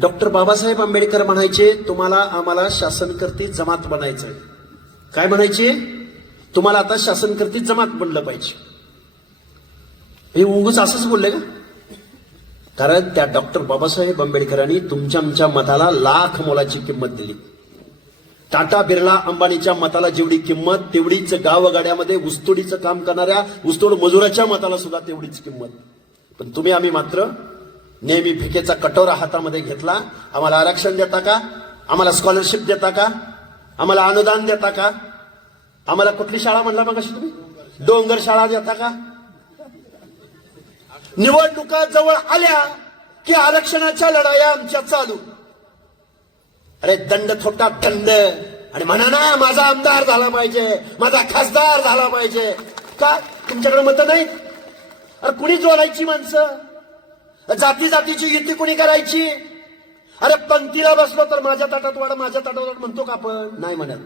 Doctor Babasaheb Ambedkar म्हणायचे, तुम्हाला आम्हाला शासनकर्ती जमात बनायचंय. काय म्हणायचे? तुम्हाला आता शासनकर्ती जमात बनलं पाहिजे. हे उगाच असंच बोलले का? कारण त्या डॉक्टर बाबासाहेब आंबेडकरांनी तुमच्या आमच्या मताला लाख मोलाची किंमत दिली. टाटा बिर्ला अंबानीच्या मताला जेवढी किंमत, तेवढीच गावगाड्यामध्ये ऊसतोडीचं काम करणाऱ्या ऊसतोड मजुराच्या मताला सुद्धा तेवढीच किंमत. पण तुम्ही आम्ही मात्र नेहमी भिकेचा कटोरा हातामध्ये घेतला. आम्हाला आरक्षण देता का? आम्हाला स्कॉलरशिप देता का? आम्हाला अनुदान देता का? आम्हाला कुठली शाळा म्हणला मग अशी तुम्ही? डोंगर शाळा देता का? निवडणुका जवळ आल्या की आरक्षणाच्या लढाया आमच्या चालू. अरे दंड थोटा दंड, आणि म्हणा ना माझा आमदार झाला पाहिजे, माझा खासदार झाला पाहिजे. का तुमच्याकडे मतं नाहीत? अरे कुणी जोडायची माणसं? जाती जातीची युती कुणी करायची? अरे पंक्तीला बसलो तर माझ्या ताटात वाढ, माझ्या ताटात वाढ म्हणतो का आपण? नाही म्हणत.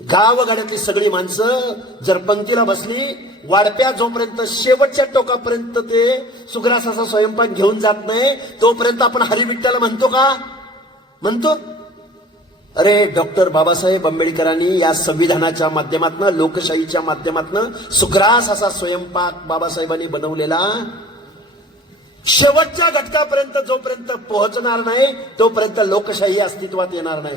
गावगाड्यातली सगळी माणसं जर पंक्तीला बसली, वाढप्या जोपर्यंत शेवटच्या टोकापर्यंत ते सुग्रासाचा स्वयंपाक घेऊन जात नाही तोपर्यंत आपण हरिविठ्ठल म्हणतो का? म्हणतो. अरे डॉक्टर बाबासाहेब आंबेडकरांनी या संविधानाच्या माध्यमातून, लोकशाहीच्या माध्यमातून सुग्रास असा स्वयंपाक बाबासाहेबांनी बनवलेला शेवटच्या घटकापर्यंत जोपर्यंत पोहोचणार नाही तोपर्यंत लोकशाही अस्तित्वात येणार नाही.